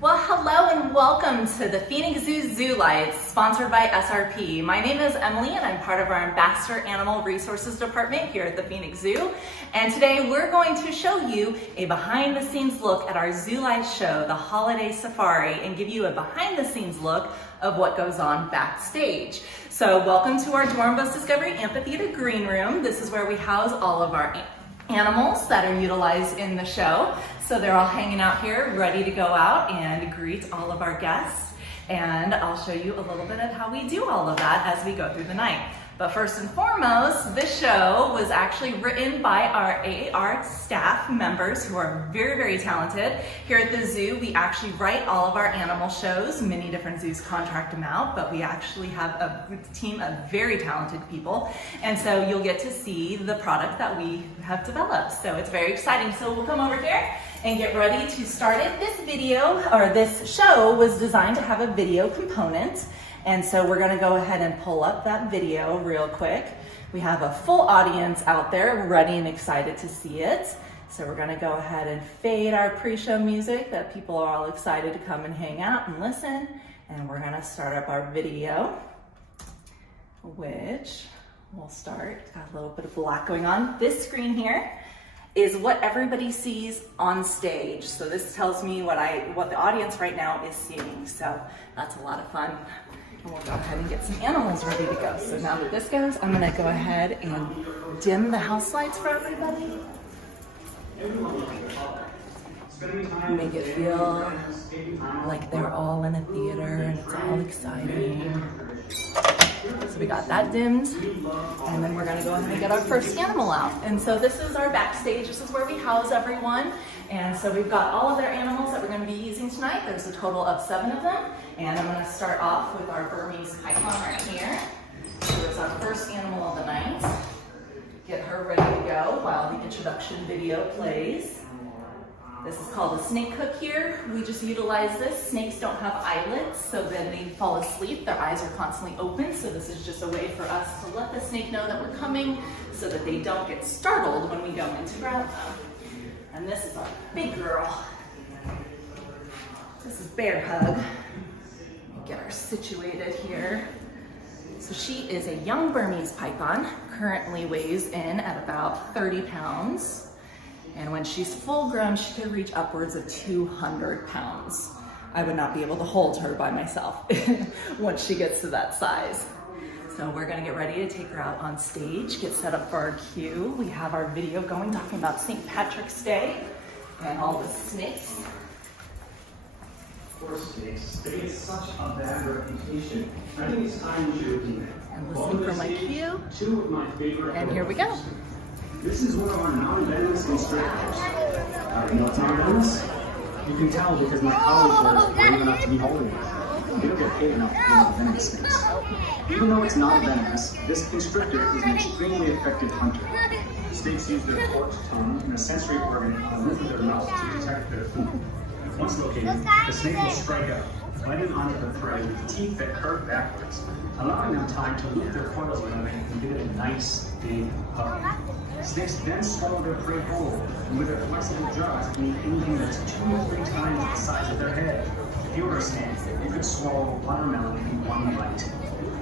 Well, hello and welcome to the Phoenix Zoo ZooLights, sponsored by SRP. My name is Emily and I'm part of our Ambassador Animal Resources Department here at the Phoenix Zoo. And today we're going to show you a behind the scenes look at our ZooLights show, the Holiday Safari, and give you a behind the scenes look of what goes on backstage. So welcome to our Doornbos Discover Amphitheater green room. This is where we house all of our animals that are utilized in the show. So they're all hanging out here, ready to go out and greet all of our guests. And I'll show you a little bit of how we do all of that as we go through the night. But first and foremost, this show was actually written by our AAR staff members who are very, very talented. Here at the zoo, we actually write all of our animal shows. Many different zoos contract them out, but we actually have a team of very talented people. And so you'll get to see the product that we have developed. So it's very exciting. So we'll come over here and get ready to start it. This video, or this show, was designed to have a video component. And so we're gonna go ahead and pull up that video real quick. We have a full audience out there ready and excited to see it. So we're gonna go ahead and fade our pre-show music that people are all excited to come and hang out and listen. And we're gonna start up our video, which we'll start. It's got a little bit of black going on. This screen here is what everybody sees on stage. So this tells me what the audience right now is seeing. So that's a lot of fun. And we'll go ahead and get some animals ready to go. So now that this goes, I'm gonna go ahead and dim the house lights for everybody. Make it feel like they're all in a theater and it's all exciting. So we got that dimmed, and then we're gonna go ahead and get our first animal out. And so this is our backstage. This is where we house everyone. And so we've got all of their animals that we're gonna be using tonight. There's a total of 7 of them. And I'm gonna start off with our Burmese Python right here. So there's our first animal of the night. Get her ready to go while the introduction video plays. This is called a snake hook here. We just utilize this. Snakes don't have eyelids, so then they fall asleep. Their eyes are constantly open, so this is just a way for us to let the snake know that we're coming so that they don't get startled when we go in to grab them. And this is our big girl. This is Bear Hug. Let me get her situated here. So she is a young Burmese Python, currently weighs in at about 30 pounds. And when she's full grown, she could reach upwards of 200 pounds. I would not be able to hold her by myself once she gets to that size. So we're gonna get ready to take her out on stage, get set up for our cue. We have our video going, talking about St. Patrick's Day and all the snakes. Poor snakes, they get such a bad reputation. I think it's time we should do it. And listen for my cue. 2 of my favorite. And here we go. This is one of our non-venomous constrictors. You know what's non-venomous? You can tell because my colleagues were brave enough to be holding it. They don't get paid enough to handle venomous snakes. Even though it's not venomous, this constrictor is an extremely effective hunter. Snakes use their forked tongue and a sensory organ on the roof of their mouth to detect their food. Once located, the snake will strike out, biting onto the prey with teeth that curve backwards, allowing them time to loop their coils around it and give it a nice big hug. Snakes then swallow their prey whole, and with their flexible jaws can eat anything that's 2 or 3 times the size of their head. If you were a snake, you could swallow a watermelon in 1 bite.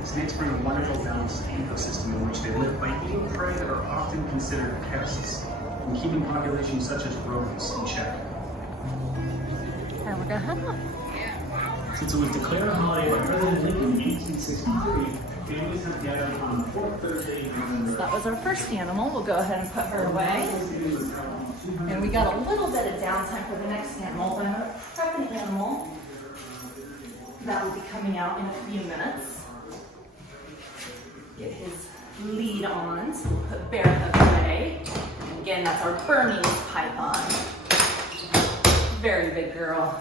Snakes bring a wonderful balanced ecosystem in which they live by eating prey that are often considered pests, and keeping populations such as rodents in check. And we're gonna head off. Since it was declared a holiday by President Lincoln in 1863, families have gathered on the 4th Thursday in November. That was our first animal. We'll go ahead and put her away. And we got a little bit of downtime for the next animal, but I'm gonna prep an animal that will be coming out in a few minutes. Get his lead on, so we'll put Bear Hug away. And again, that's our Burmese Python. Very big girl.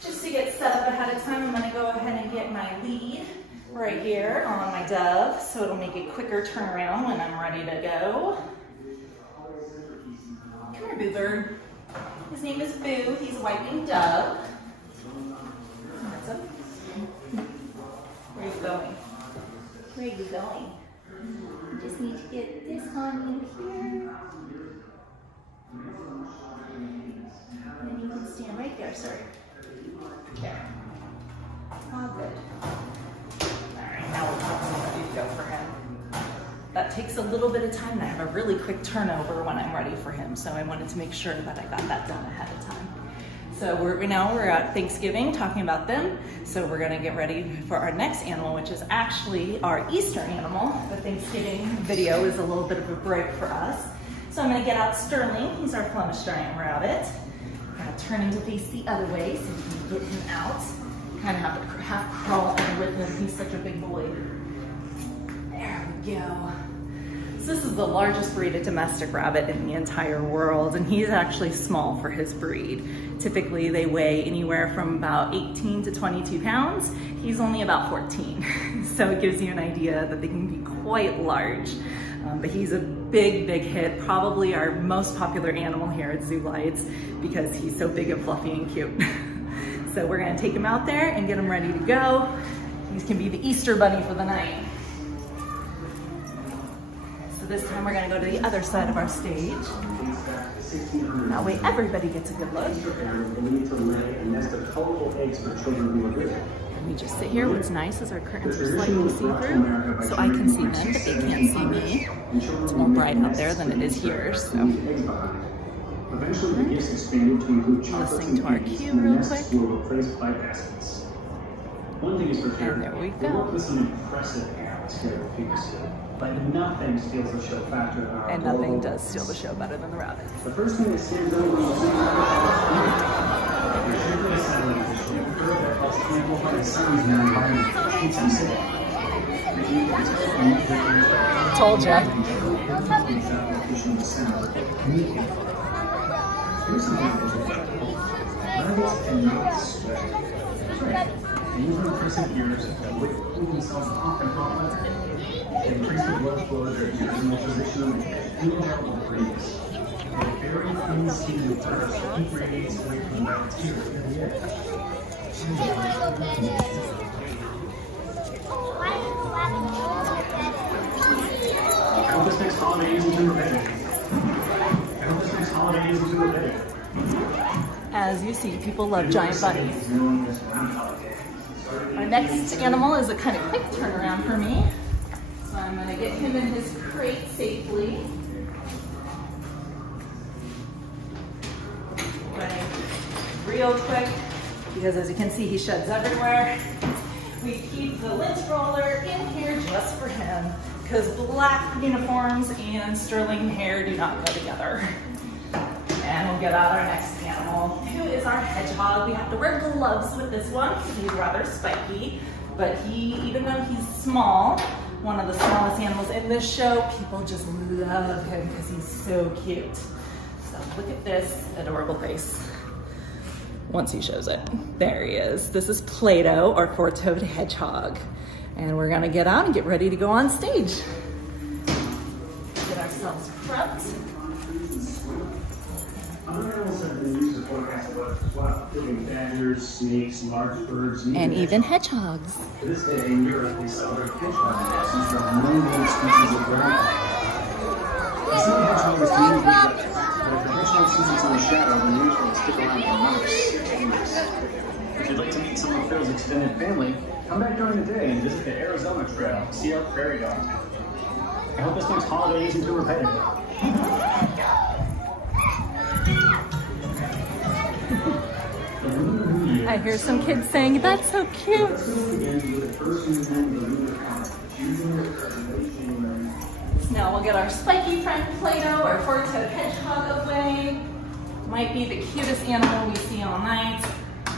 Just to get set up ahead of time, I'm gonna go ahead and get my lead right here on my dove, so it'll make a quicker turnaround when I'm ready to go. Come here, Boo Bird. His name is Boo. He's a white-winged dove. What's up? Where are you going? Where are you going? You just need to get this on in here. And then you can stand right there, sir. There. All good. Alright, now we're ready to go for him. That takes a little bit of time, and I have a really quick turnover when I'm ready for him, so I wanted to make sure that I got that done ahead of time. So we're at Thanksgiving, talking about them, so we're gonna get ready for our next animal, which is actually our Easter animal. The Thanksgiving video is a little bit of a break for us. So I'm gonna get out Sterling, he's our Flemish giant rabbit. I'm gonna turn him to face the other way so we can get him out. Kind of have to half crawl in with him, he's such a big boy. There we go. So this is the largest breed of domestic rabbit in the entire world, and he's actually small for his breed. Typically they weigh anywhere from about 18 to 22 pounds. He's only about 14. So it gives you an idea that they can be quite large. But he's a big, big hit, probably our most popular animal here at ZooLights because he's so big and fluffy and cute. So we're gonna take him out there and get him ready to go. He can be the Easter bunny for the night. So this time we're gonna go to the other side of our stage. That way everybody gets a good look. Let me just sit here. What's nice is our curtains are slightly see-through, so I can see them, but they can't see me. It's more bright out there than it is here, so. Listening to our cue real quick. And there we go. But nothing steals the show faster than our And nothing does steal the show better than the rabbits. The first thing that stands out when you see that helps amplify the sounds in your environment. Keeps them safe. Told ya. Here's something rabbits cannot sweat. And even in recent years, with themselves off and off, increase the blood flow to their ears and will position them in out with the breeze. With very thin skin and fur, keep radiates away from the bacteria in the air. I hope this next holiday isn't too repetitive. As you see, people love giant bunnies. Our next animal is a kind of quick turnaround for me. So I'm going to get him in his crate safely. Running real quick, because as you can see, he sheds everywhere. We keep the lint roller in here just for him, because black uniforms and sterling hair do not go together. And we'll get out our next animal, who is our hedgehog. We have to wear gloves with this one because he's rather spiky, but even though he's small, one of the smallest animals in this show, people just love him because he's so cute. So look at this adorable face. Once he shows it, there he is. This is Plato, our four-toed hedgehog. And we're gonna get out and get ready to go on stage. Get ourselves prepped. Other animals have been used to forecast weather as well, including badgers, snakes, large birds, and even hedgehogs. To this day, in Europe, we celebrate hedgehog days since there are no known species of groundhog. The city hedgehog is communicated, but if the hedgehog sees it's in the shadow, then usually stick around for another 6 weeks. If you'd like to meet some of Phil's extended family, come back during the day and visit the Arizona Trail to see our prairie dogs. I hope this next holiday isn't too repetitive. I hear some kids saying, "That's so cute." Now we'll get our spiky friend Plato, our four-toed hedgehog away. Might be the cutest animal we see all night.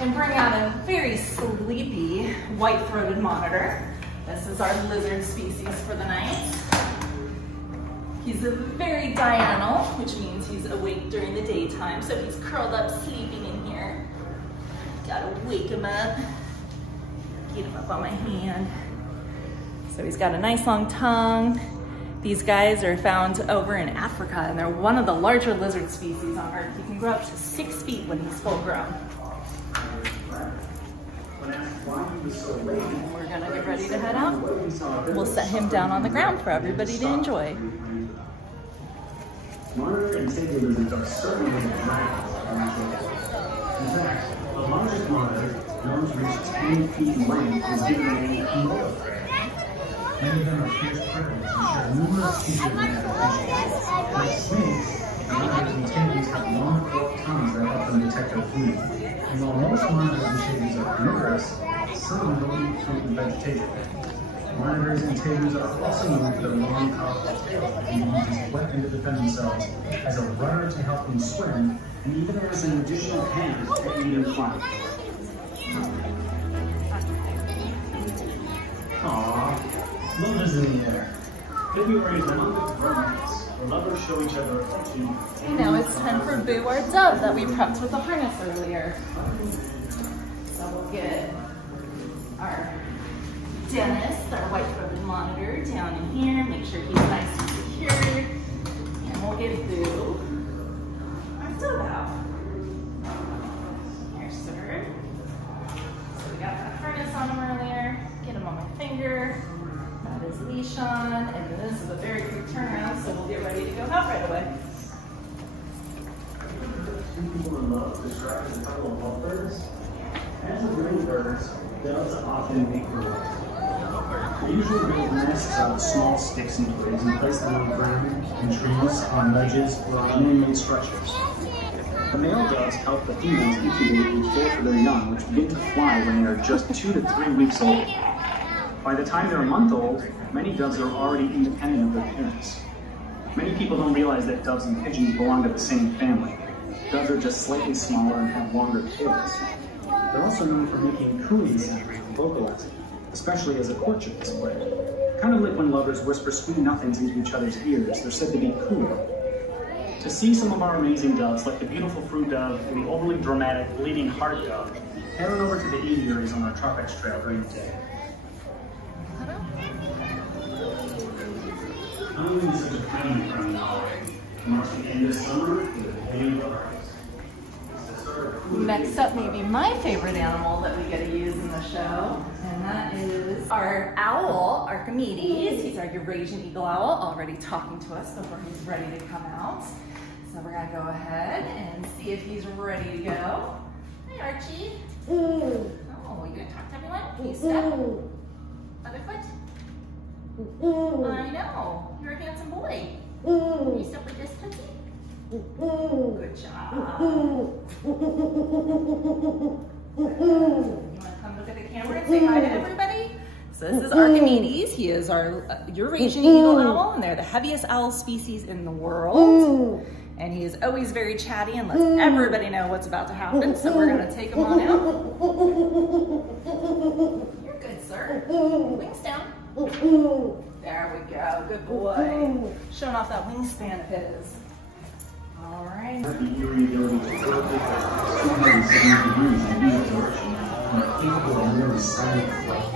And bring out a very sleepy white-throated monitor. This is our lizard species for the night. He's a very diurnal, which means he's awake during the daytime, so he's curled up sleeping in here. Gotta wake him up, get him up on my hand. So he's got a nice long tongue. These guys are found over in Africa, and they're one of the larger lizard species on Earth. He can grow up to 6 feet when he's full grown. We're gonna get ready to head out. We'll set him down on the ground for everybody to enjoy. Monitor and safety lizards are certainly dragons. In fact, of The largest monitor, known to reach 10 feet in length, is given the name Komodo crab. Many of them are fierce predators and share numerous features of adaptation. Like snakes, monitors and tigers have long forked tongues that help them detect their food. And while most monitors and tigers are carnivorous, some don't eat fruit and vegetation. Monitors and tigers are also known for their long, powerful tails that can be used as weapons to defend themselves, as a rudder to help them swim, and even as an additional hand to aid in flight. Aww, love is in the air. February is the month of romance, where lovers show each other affection. And now it's time for Boo, our dove that we prepped with the harness earlier. So we'll get our Dennis, our white-throated monitor, down in here, make sure he's nice and secured. And we'll get Boo our dove out. Here, sir. So we got that harness on him earlier. Get him on my finger. Got his leash on. And then this is a very quick turnaround, so we'll get ready to go out right away. Some people in love describe as a couple of lovebirds. As with many birds, doves often make their way. They usually build nests out of small sticks and twigs and place them on the ground, in trees, on ledges, or on man-made structures. The male doves help the females incubate and care for their young, which begin to fly when they are just 2 to 3 weeks old. By the time they're a month old, many doves are already independent of their parents. Many people don't realize that doves and pigeons belong to the same family. Doves are just slightly smaller and have longer tails. They're also known for making cooing sounds and vocalizing, especially as a courtship display. Kind of like when lovers whisper sweet nothings into each other's ears, they're said to be cooing. To see some of our amazing doves, like the beautiful fruit dove and the overly dramatic bleeding heart dove, head on over to the aviaries on our Tropics Trail during the day. Halloween is such a friendly holiday. It marks the end of summer with the beginning of harvest. Next up, maybe my favorite animal that we get to use in the show, and that is our owl, Archimedes. He's our Eurasian eagle owl, already talking to us before he's ready to come out. So we're gonna go ahead and see if he's ready to go. Hi, Archie. Oh, you gonna talk to everyone? Can you step? Other foot? I know, you're a handsome boy. Can you step like this, Tootsie? Good job. You want to come look at the camera and say hi to everybody? So this is Archimedes. He is our Eurasian eagle owl, and they're the heaviest owl species in the world. And he is always very chatty and lets everybody know what's about to happen. So we're going to take him on out. You're good, sir. Wings down. There we go. Good boy. Showing off that wingspan of his. All right. The eerie ability to rotate at 270 degrees in either direction and are capable of nearly silent flight.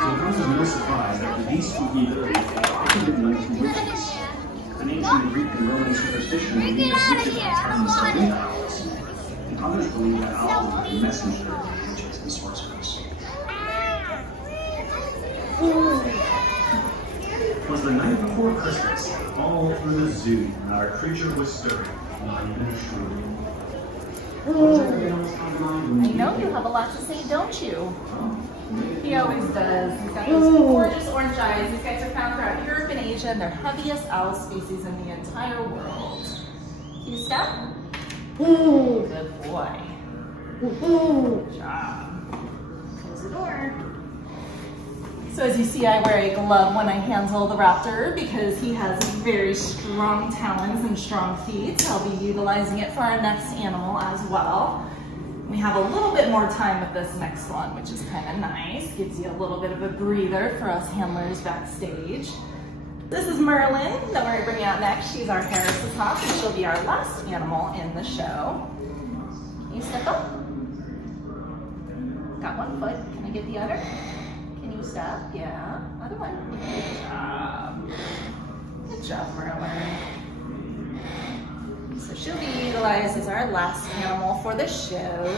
So it comes as no surprise that with these spooky abilities, they can be linked to witches. An ancient Greek and Roman superstition believed that witches are termed sleeping owls, and others believe that owls are the messenger of witches and sorcerers. It was the night before Christmas, all through the zoo, not a creature was stirring, not even a shrew. I know you have a lot to say, don't you? He always does. He's got those gorgeous orange eyes. These guys are found throughout Europe and Asia, and they're heaviest owl species in the entire world. Can you step? Good boy. Good job. Close the door. So as you see, I wear a glove when I handle the raptor because he has very strong talons and strong feet. So I'll be utilizing it for our next animal as well. We have a little bit more time with this next one, which is kind of nice. Gives you a little bit of a breather for us handlers backstage. This is Merlin that we're bringing out next. She's our Harris's hawk, and she'll be our last animal in the show. Can you step up? Got one foot. Can I get the other? Can you step? Yeah. Other one. Good job. Good job, Merlin. So she'll be utilized as our last animal for the show.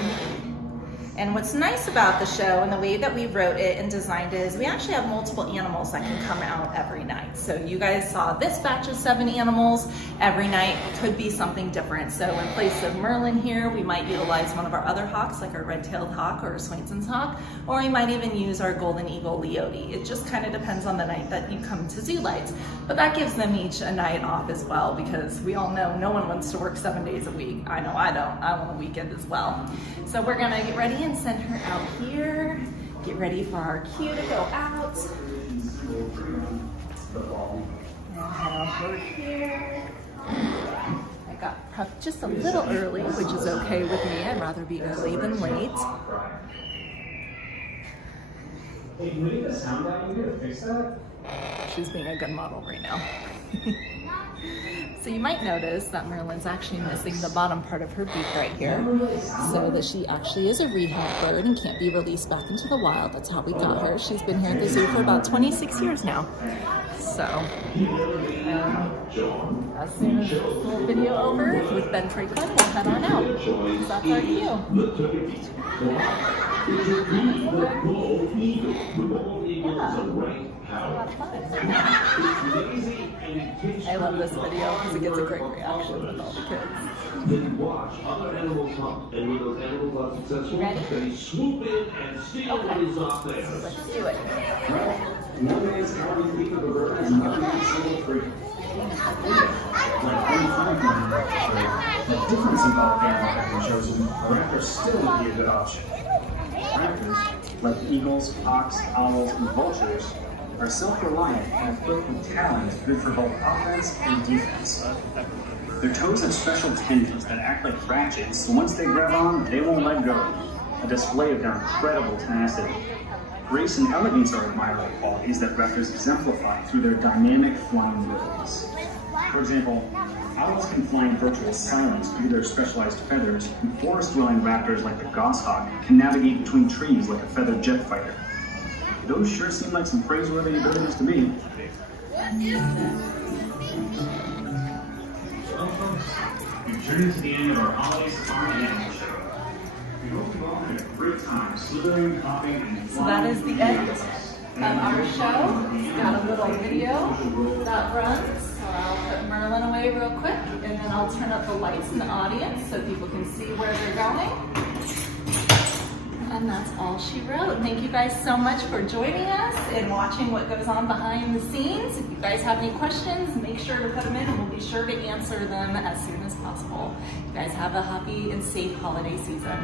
And what's nice about the show and the way that we wrote it and designed it is we actually have multiple animals that can come out every night. So you guys saw this batch of 7 animals. Every night could be something different. So in place of Merlin here, we might utilize one of our other hawks, like our red-tailed hawk or a Swainson's hawk, or we might even use our golden eagle leote. It just kind of depends on the night that you come to ZooLights. But that gives them each a night off as well, because we all know no one wants to work 7 days a week. I know I don't. I want a weekend as well. So we're gonna get ready and send her out here. Get ready for our cue to go out. And head over here. I got prepped just a little early, which is okay with me. I'd rather be early than late. Hey, can we get the sound out? You gonna fix that? She's being a good model right now. So you might notice that Merlin's actually missing the bottom part of her beak right here, so that she actually is a rehab bird and can't be released back into the wild. That's how we got her. She's been here at the zoo for about 26 years now. So as soon as this little video over with Ben Franklin, we'll head on out. So that's our cue. I love this video because it gets a great reaction with all the kids. Then watch other animals hunt, and when those animals are successful, they swoop in and steal what is off there. Let's do it. One man's common theme of a bird is another single freedom. The difference about animal having chosen a raptor still would be a good option. Raptors, like eagles, hawks, owls, and vultures, are self-reliant and equipped with talent good for both offense and defense. Their toes have special tendons that act like ratchets, so once they grab on, they won't let go, a display of their incredible tenacity. Grace and elegance are admirable qualities that raptors exemplify through their dynamic flying abilities. For example, owls can fly in virtual silence due to their specialized feathers, and forest-dwelling raptors like the goshawk can navigate between trees like a feathered jet fighter. Those sure seem like some praiseworthy abilities to me. You've journeyed to the end of our holiday safari animal show. We hope you all had a great time slithering, hopping, and flying. So that is the end of our show. It's got a little video that runs. So I'll put Merlin away real quick, and then I'll turn up the lights in the audience so people can see where they're going. And that's all she wrote. Thank you guys so much for joining us and watching what goes on behind the scenes. If you guys have any questions, make sure to put them in and we'll be sure to answer them as soon as possible. You guys have a happy and safe holiday season.